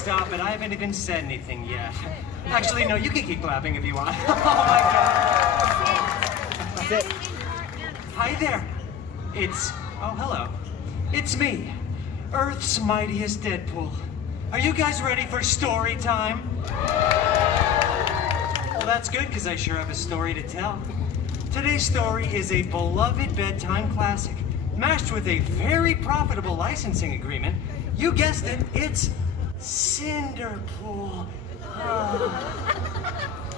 stop it. I haven't even said anything yet. Actually, no, you can keep clapping if you want. Oh my God. Hi there. Oh, hello. It's me, Earth's mightiest Deadpool. Are you guys ready for story time? Well, that's good, because I sure have a story to tell. Today's story is a beloved bedtime classic, matched with a very profitable licensing agreement. You guessed it, it's Cinderpool.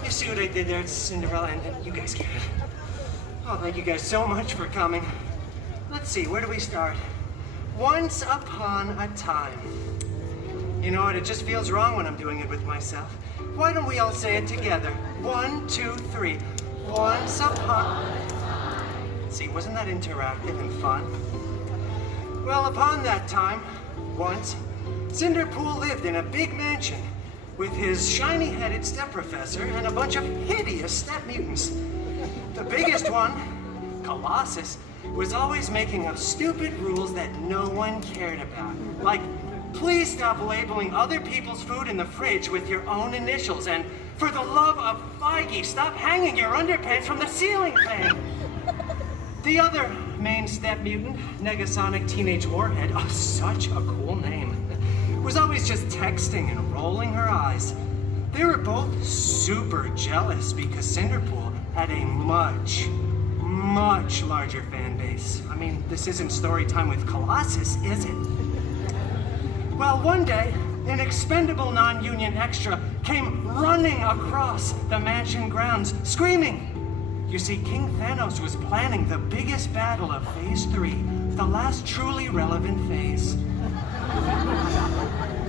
You see what I did there? It's Cinderella, and you guys get it. Oh, thank you guys so much for coming. Let's see, where do we start? Once upon a time. You know what, it just feels wrong when I'm doing it with myself. Why don't we all say it together? 1, 2, 3. Once upon... See, wasn't that interactive and fun? Well, upon that time, once, Cinderpool lived in a big mansion with his shiny-headed step-professor and a bunch of hideous step-mutants. The biggest one, Colossus, was always making up stupid rules that no one cared about. Like, please stop labeling other people's food in the fridge with your own initials, and for the love of Feige, stop hanging your underpants from the ceiling fan. The other main step mutant, Negasonic Teenage Warhead, oh, such a cool name, was always just texting and rolling her eyes. They were both super jealous because Cinderpool had a much larger fan base. I mean, this isn't story time with Colossus, is it? Well, one day, an expendable non-union extra came running across the mansion grounds, screaming. You see, King Thanos was planning the biggest battle of Phase 3, the last truly relevant phase.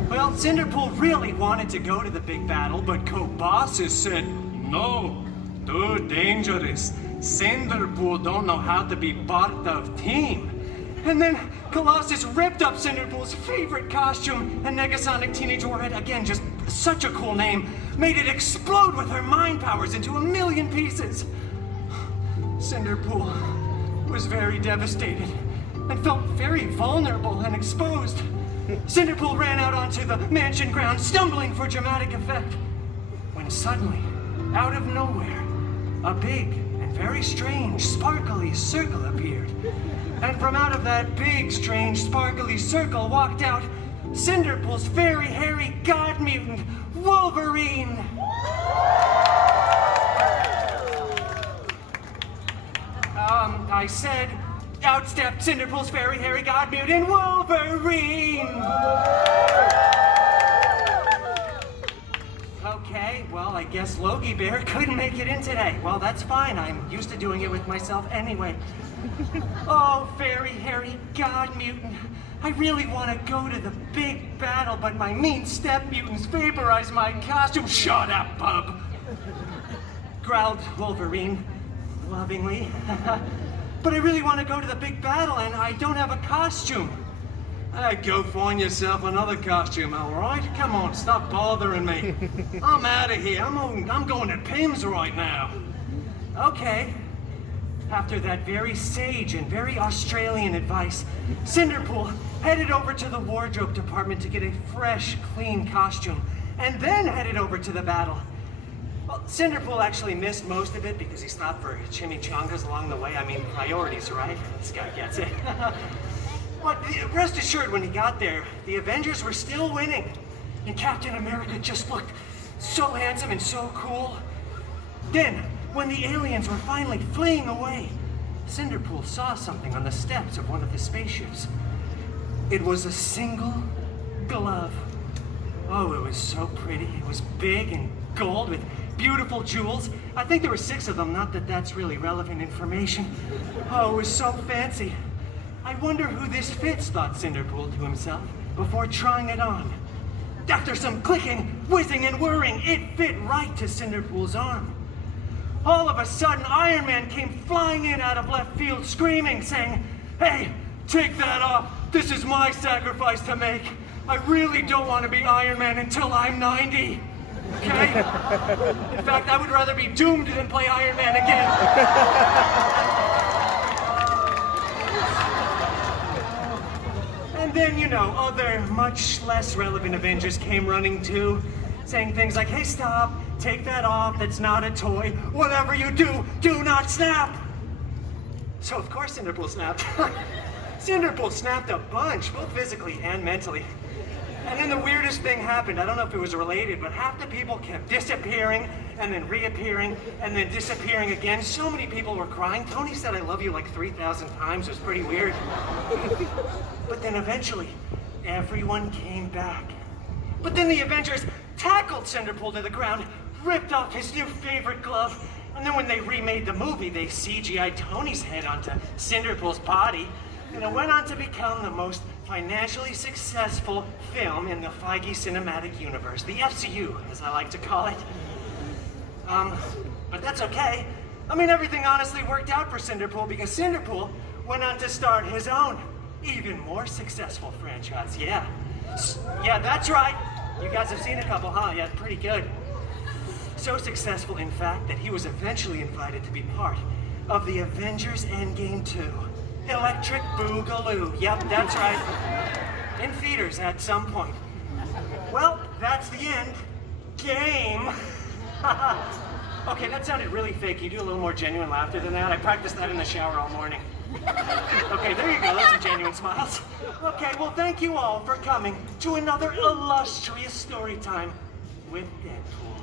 Well, Cinderpool really wanted to go to the big battle, but Colossus said, no, too dangerous. Cinderpool don't know how to be part of team. And then Colossus ripped up Cinderpool's favorite costume, and Negasonic Teenage Warhead, again, just such a cool name, made it explode with her mind powers into a million pieces. Cinderpool was very devastated and felt very vulnerable and exposed. Cinderpool ran out onto the mansion grounds, stumbling for dramatic effect, when suddenly, out of nowhere, a big and very strange, sparkly circle appeared. And from out of that big, strange, sparkly circle walked out Cinderpool's very hairy god mutant, Wolverine! I said, out stepped Cinderpool's very hairy god mutant, Wolverine! Okay, well, I guess Logie Bear couldn't make it in today. Well, that's fine. I'm used to doing it with myself anyway. Oh, very hairy god mutant. I really want to go to the big battle, but my mean step mutants vaporize my costume. Shut up, bub! Growled Wolverine, lovingly. But I really want to go to the big battle, and I don't have a costume. Hey, go find yourself another costume, all right? Come on, stop bothering me. I'm out of here. I'm going to Pim's right now. Okay. After that very sage and very Australian advice, Cinderpool headed over to the wardrobe department to get a fresh, clean costume, and then headed over to the battle. Well, Cinderpool actually missed most of it because he stopped for chimichangas along the way. I mean, priorities, right? This guy gets it. But rest assured, when he got there, the Avengers were still winning, and Captain America just looked so handsome and so cool. Then, when the aliens were finally fleeing away, Cinderpool saw something on the steps of one of the spaceships. It was a single glove. Oh, it was so pretty. It was big and gold with beautiful jewels. I think there were 6 of them, not that that's really relevant information. Oh, it was so fancy. I wonder who this fits, thought Cinderpool to himself, before trying it on. After some clicking, whizzing, and whirring, it fit right to Cinderpool's arm. All of a sudden, Iron Man came flying in out of left field, screaming, saying, "Hey, take that off. This is my sacrifice to make. I really don't want to be Iron Man until I'm 90. Okay? In fact, I would rather be doomed than play Iron Man again." And And then, you know, other much less relevant Avengers came running too, saying things like, hey, stop, take that off, that's not a toy. Whatever you do, do not snap. So of course Cinderpool snapped. Cinderpool snapped a bunch, both physically and mentally. And then the weirdest thing happened. I don't know if it was related, but half the people kept disappearing and then reappearing and then disappearing again. So many people were crying. Tony said I love you like 3,000 times. It was pretty weird. But then eventually, everyone came back. But then the Avengers tackled Cinderpool to the ground, ripped off his new favorite glove, and then when they remade the movie, they CGI'd Tony's head onto Cinderpool's body, and it went on to become the most financially successful film in the Feige cinematic universe, the FCU, as I like to call it. But that's okay. I mean, everything honestly worked out for Cinderpool because Cinderpool went on to start his own, even more successful franchise, yeah. Yeah, that's right. You guys have seen a couple, huh? Yeah, pretty good. So successful, in fact, that he was eventually invited to be part of the Avengers Endgame 2. Electric Boogaloo. Yep, that's right. In theaters at some point. Well, that's the end. Game. Okay, that sounded really fake. Can you do a little more genuine laughter than that? I practiced that in the shower all morning. Okay, there you go. Those are genuine smiles. Okay, well, thank you all for coming to another illustrious story time with Deadpool.